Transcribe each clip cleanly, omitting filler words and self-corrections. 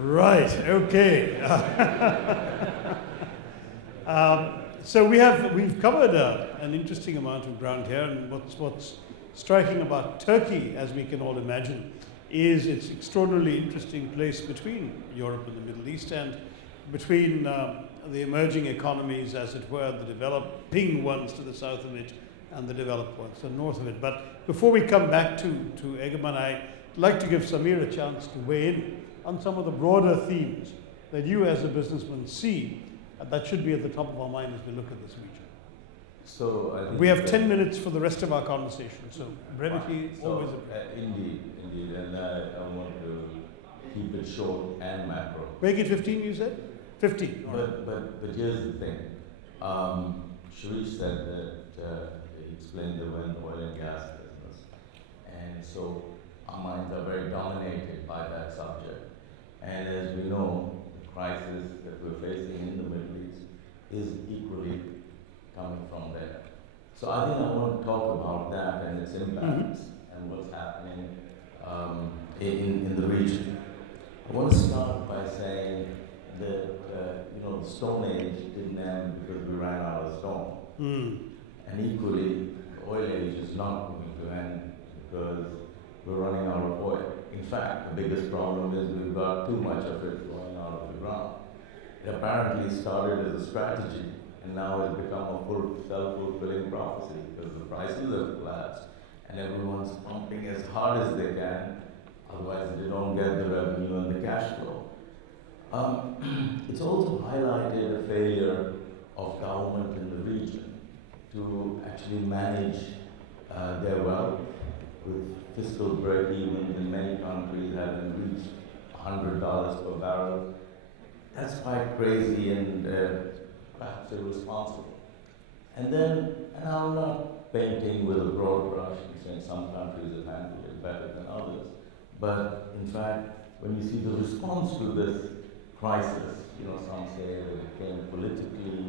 Right, okay. So we've covered an interesting amount of ground here, and what's striking about Turkey, as we can all imagine, is its extraordinarily interesting place between Europe and the Middle East, and between the emerging economies, as it were, the developing ones to the south of it, and the developed ones to the north of it. But before we come back to EGEMEN, I'd like to give Samir a chance to weigh in on some of the broader themes that you as a businessman see that should be at the top of our mind as we look at this region. So I think we have 10 minutes for the rest of our conversation, so brevity always a indeed, and I want to keep it short and macro. Make it 15, you said? 15. But here's the thing. Shirish said that he explained the oil and gas business, and so our minds are very dominated by that subject. And as we know, the crisis that we're facing in the Middle East is equally coming from there. So I think I want to talk about that and its impacts and what's happening in the region. I want to start by saying that the Stone Age didn't end because we ran out of stone. And equally, the oil age is not going to end because we're running out of oil. In fact, the biggest problem is we've got too much of it flowing out of the ground. It apparently started as a strategy and now has become a self-fulfilling prophecy because the prices have collapsed and everyone's pumping as hard as they can, otherwise they don't get the revenue and the cash flow. It's also highlighted a failure of government in the region to actually manage their wealth, with fiscal break-even in many countries having reached $100 per barrel. That's quite crazy and perhaps irresponsible. And I'm not painting with a broad brush and saying some countries have handled it better than others. But in fact, when you see the response to this crisis, some say that it came politically.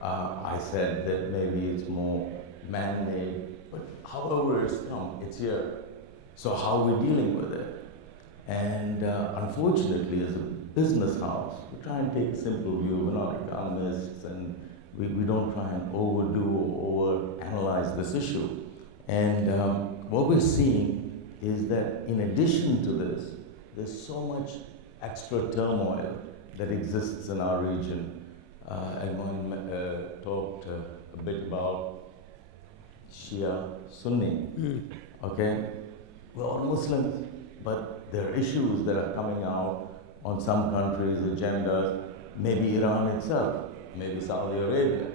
I said that maybe it's more man-made. But however it's come, it's here. So how are we dealing with it? And unfortunately, as a business house, we try and take a simple view. We're not economists, and we don't try and overdo or overanalyze this issue. And what we're seeing is that in addition to this, there's so much extra turmoil that exists in our region. Everyone talked a bit about Shia, Sunni, okay? We're all Muslims, but there are issues that are coming out on some countries' agendas, maybe Iran itself, maybe Saudi Arabia.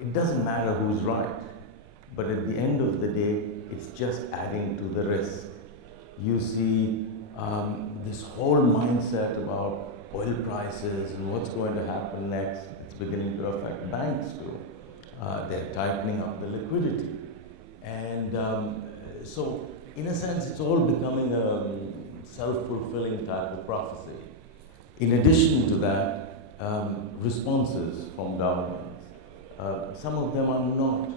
It doesn't matter who's right, but at the end of the day, it's just adding to the risk. You see this whole mindset about oil prices and what's going to happen next. It's beginning to affect banks too. They're tightening up the liquidity. And so, in a sense, it's all becoming a self-fulfilling type of prophecy. In addition to that, responses from governments. Some of them are not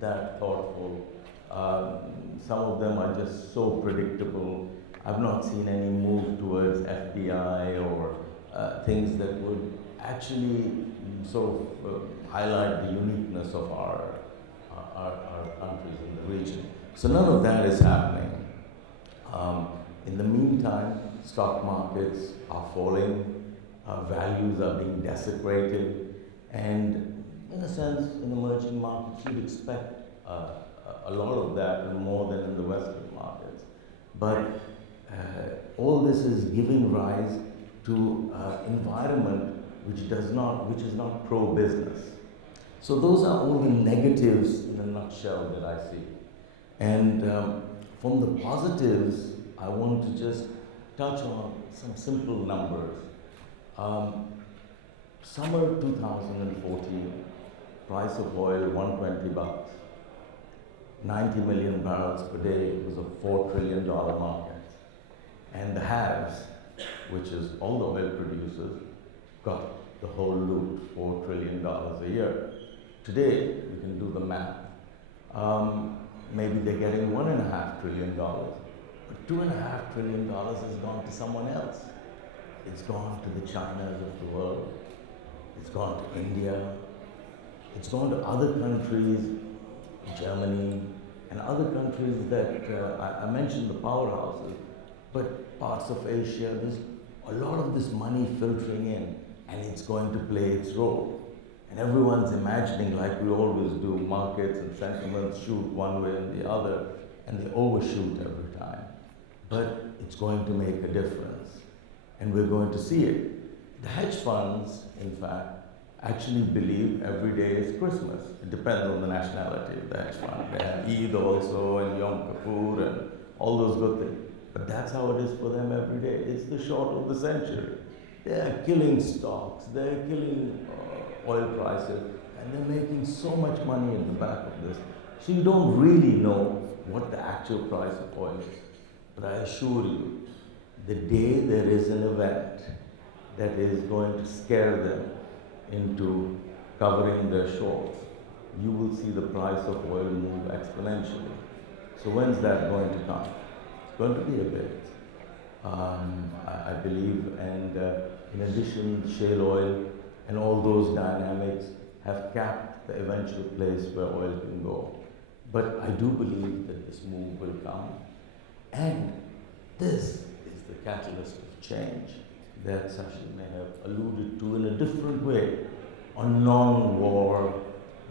that thoughtful. Some of them are just so predictable. I've not seen any move towards FDI or things that would actually sort of highlight the uniqueness of our countries in the region. So none of that is happening. In the meantime, stock markets are falling, values are being desecrated, and in a sense, in emerging markets, you'd expect a lot of that and more than in the Western markets. But all this is giving rise to an environment which is not pro-business. So those are all the negatives in a nutshell that I see. And from the positives, I want to just touch on some simple numbers. Summer 2014, price of oil $120, 90 million barrels per day. It was a $4 trillion market. And the haves, which is all the oil producers, got the whole loot, $4 trillion a year. Today, we can do the math. Maybe they're getting $1.5 trillion, but $2.5 trillion has gone to someone else. It's gone to the Chinas of the world. It's gone to India. It's gone to other countries, Germany, and other countries that I mentioned the powerhouses, but parts of Asia. There's a lot of this money filtering in, and it's going to play its role. And everyone's imagining, like we always do, markets and sentiments shoot one way and the other, and they overshoot every time. But it's going to make a difference, and we're going to see it. The hedge funds, in fact, actually believe every day is Christmas. It depends on the nationality of the hedge fund. They have Eid also, and Yom Kippur, and all those good things. But that's how it is for them every day. It's the short of the century. They're killing stocks, they're killing oil prices, and they're making so much money in the back of this. So you don't really know what the actual price of oil is. But I assure you, the day there is an event that is going to scare them into covering their shorts, you will see the price of oil move exponentially. So when's that going to come? It's going to be a bit, I believe, and in addition, shale oil and all those dynamics have capped the eventual place where oil can go. But I do believe that this move will come, and this is the catalyst of change that Shashi may have alluded to in a different way, on non-war,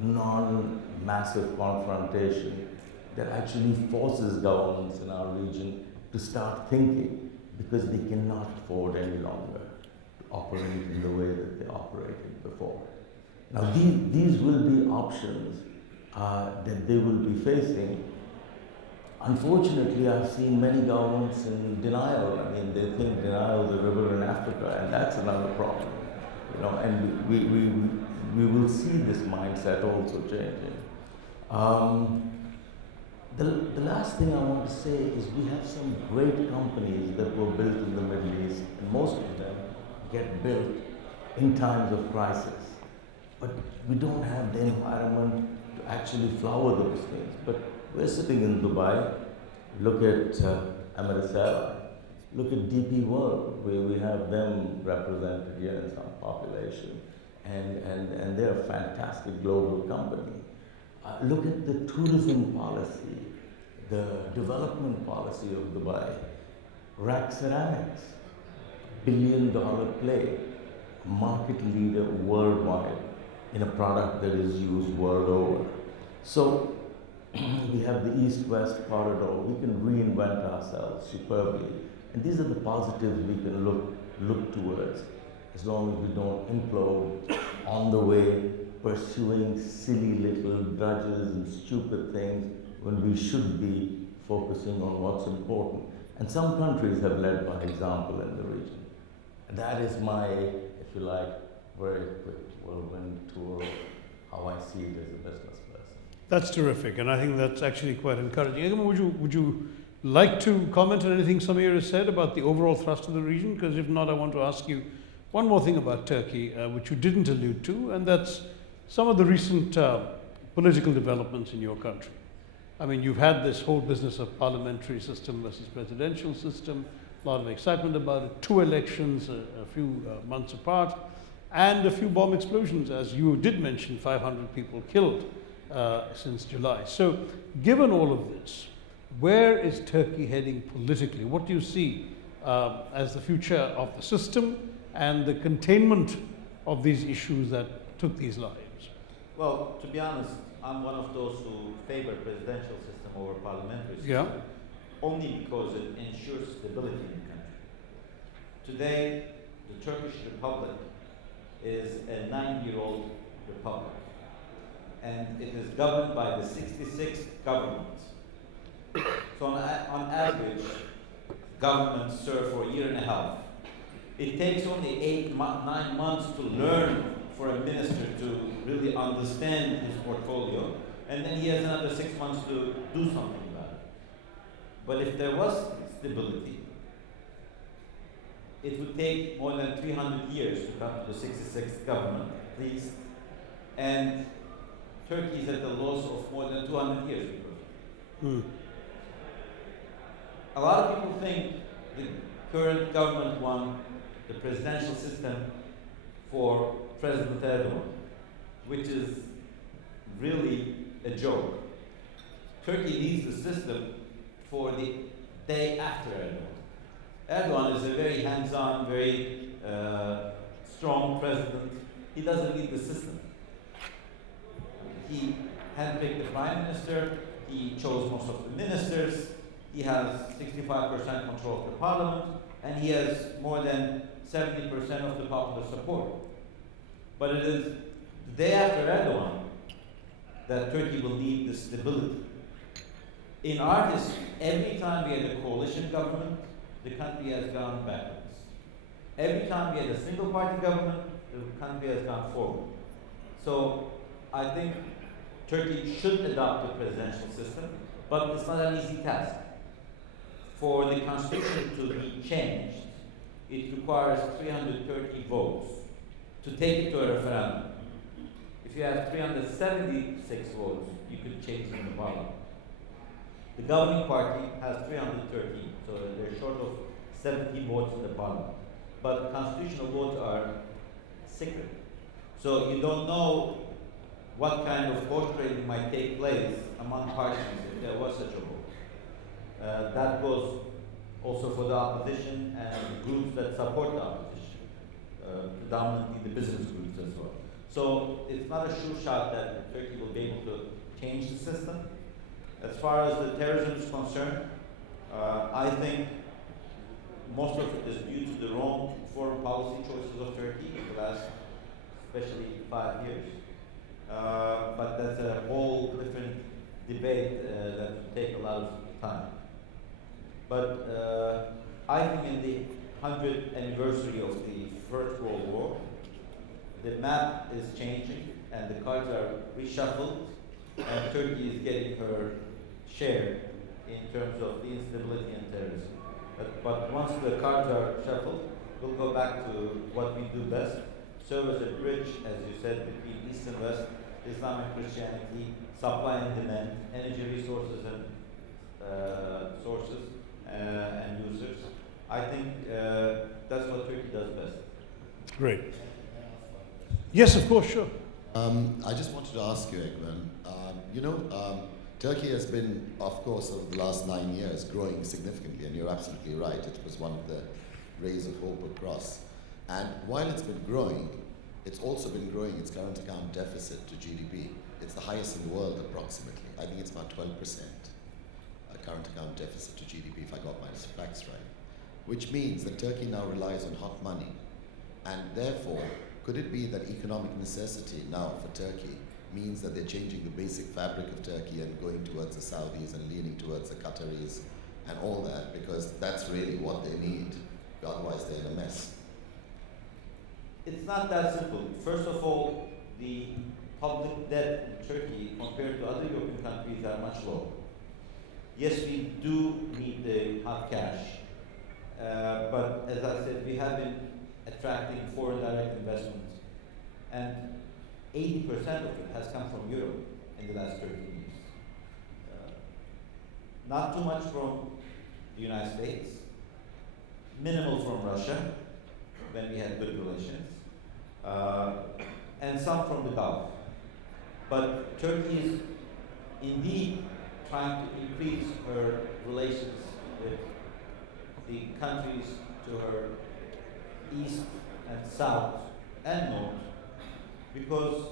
non-massive confrontation that actually forces governments in our region to start thinking, because they cannot afford any longer to operate in the way that they operated before. Now these will be options that they will be facing. Unfortunately, I've seen many governments in denial. I mean, they think denial is a river in Africa, and that's another problem. You know, and we will see this mindset also changing. The last thing I want to say is we have some great companies that were built in the Middle East, and most of them get built in times of crisis. But we don't have the environment to actually flower those things. But we're sitting in Dubai. Look at Emirates, look at DP World, where we have them represented here in some population, and they're a fantastic global company. Look at the tourism policy, the development policy of Dubai. Rack Ceramics, billion-dollar play, market leader worldwide in a product that is used world over. So we have the East-West corridor. We can reinvent ourselves superbly. And these are the positives we can look towards, as long as we don't implode on the way, pursuing silly little grudges and stupid things when we should be focusing on what's important. And some countries have led by example in the region. And that is my, if you like, very quick whirlwind tour of how I see it as a business person. That's terrific, and I think that's actually quite encouraging. Would you like to comment on anything Samir has said about the overall thrust of the region? Because if not, I want to ask you one more thing about Turkey, which you didn't allude to, and that's some of the recent political developments in your country. I mean, you've had this whole business of parliamentary system versus presidential system, a lot of excitement about it, 2 elections a few months apart, and a few bomb explosions, as you did mention, 500 people killed since July. So given all of this, where is Turkey heading politically? What do you see as the future of the system and the containment of these issues that took these lives? Well, to be honest, I'm one of those who favor presidential system over parliamentary system, Yeah. only because it ensures stability in the country. Today, the Turkish Republic is a 9-year-old republic, and it is governed by the 66th government. So on average, governments serve for a year and a half. It takes only 9 months to learn for a minister to really understand his portfolio, and then he has another 6 months to do something about it. But if there was stability, it would take more than 300 years to come to the 66th government, at least, and Turkey is at the loss of more than 200 years. A lot of people think the current government won the presidential system for President Erdogan, which is really a joke. Turkey needs the system for the day after Erdogan. Erdogan is a very hands-on, very strong president. He doesn't need the system. He handpicked the prime minister, he chose most of the ministers, he has 65% control of the parliament, and he has more than 70% of the popular support. But it is the day after Erdogan that Turkey will need the stability. In our history, every time we had a coalition government, the country has gone backwards. Every time we had a single party government, the country has gone forward. So I think Turkey should adopt the presidential system, but it's not an easy task. For the constitution to be changed, it requires 330 votes to take it to a referendum. If you have 376 votes, you could change it in the parliament. The governing party has 330, so they're short of 70 votes in the parliament. But constitutional votes are secret. So you don't know what kind of vote trading might take place among parties if there was such a vote. That goes also for the opposition and groups that support the opposition, predominantly the business groups as well. So it's not a sure shot that Turkey will be able to change the system. As far as the terrorism is concerned, I think most of it is due to the wrong foreign policy choices of Turkey in the last, especially 5 years. But that's a whole different debate that will take a lot of time. But I think in the 100th anniversary of the First World War, the map is changing and the cards are reshuffled, and Turkey is getting her share in terms of the instability and terrorism. But once the cards are shuffled, we'll go back to what we do best, serve as a bridge, as you said, between East and West, Islam and Christianity, supply and demand, energy resources and sources and users. I think that's what Turkey does best. Great. Yes, of course, sure. I just wanted to ask you, Egemen, Turkey has been, of course, over the last 9 years, growing significantly, and you're absolutely right. It was one of the rays of hope across. And while it's been growing, it's also been growing its current account deficit to GDP. It's the highest in the world, approximately. I think it's about 12%, current account deficit to GDP, if I got my facts right. Which means that Turkey now relies on hot money. And therefore, could it be that economic necessity now for Turkey means that they're changing the basic fabric of Turkey and going towards the Saudis and leaning towards the Qataris and all that, because that's really what they need. Otherwise, they're in a mess. It's not that simple. First of all, the public debt in Turkey compared to other European countries are much lower. Yes, we do need the hard cash, but as I said, we have been attracting foreign direct investments, and 80% of it has come from Europe in the last 13 years. Not too much from the United States, minimal from Russia, when we had good relations, and some from the Gulf. But Turkey is indeed trying to increase her relations with the countries to her east and south and north, because,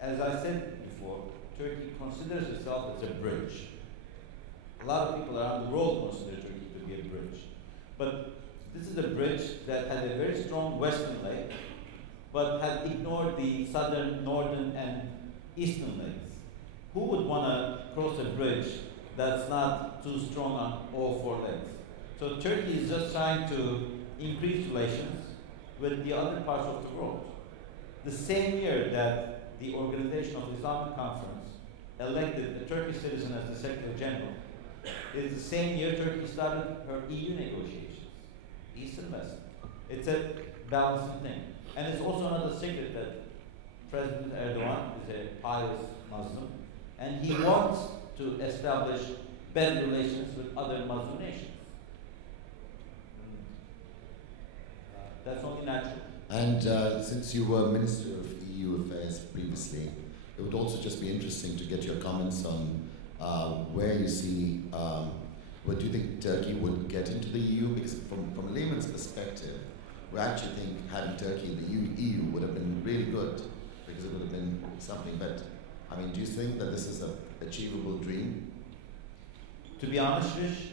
as I said before, Turkey considers itself as a bridge. A lot of people around the world consider Turkey to be a bridge. But this is a bridge that had a very strong western leg, but had ignored the southern, northern, and eastern legs. Who would want to cross a bridge that's not too strong on all four legs? So Turkey is just trying to increase relations with the other parts of the world. The same year that the Organization of Islamic Conference elected a Turkish citizen as the Secretary General, it is the same year Turkey started her EU negotiations, East and West. It's a balancing thing. And it's also another secret that President Erdogan is a pious Muslim, and he wants to establish better relations with other Muslim nations. That's only natural. And since you were Minister of EU Affairs previously, it would also just be interesting to get your comments on where you see, what do you think Turkey would get into the EU? Because from a layman's perspective, we actually think having Turkey in the EU would have been really good, because it would have been something. But I mean, do you think that this is an achievable dream? To be honest, Shirish,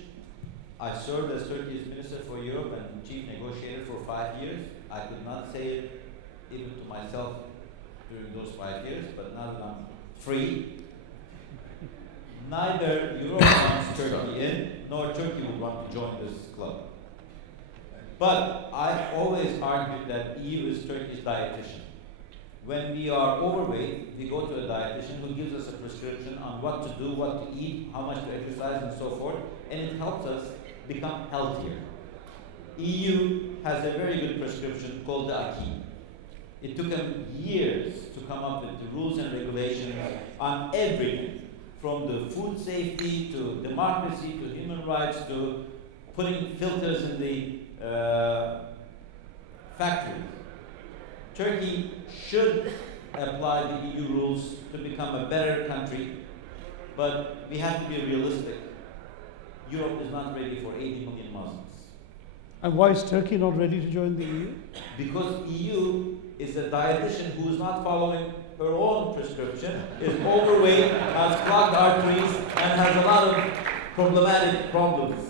I served as Turkey's Minister for Europe and Chief Negotiator for 5 years. I could not say it even to myself during those 5 years, but now that I'm free, neither Europe wants Turkey in, nor Turkey would want to join this club. But I always argued that EU is Turkey's dietitian. When we are overweight, we go to a dietitian who gives us a prescription on what to do, what to eat, how much to exercise, and so forth, and it helps us become healthier. EU has a very good prescription called the acquis. It took them years to come up with the rules and regulations on everything, from the food safety to democracy to human rights to putting filters in the factories. Turkey should apply the EU rules to become a better country, but we have to be realistic. Europe is not ready for 80 million Muslims. And why is Turkey not ready to join the EU? Because EU is a dietitian who is not following her own prescription, is overweight, has clogged arteries, and has a lot of problematic problems.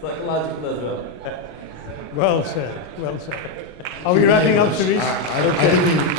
Psychological as well. Well said, well said. Are we wrapping up, Shirish? I don't think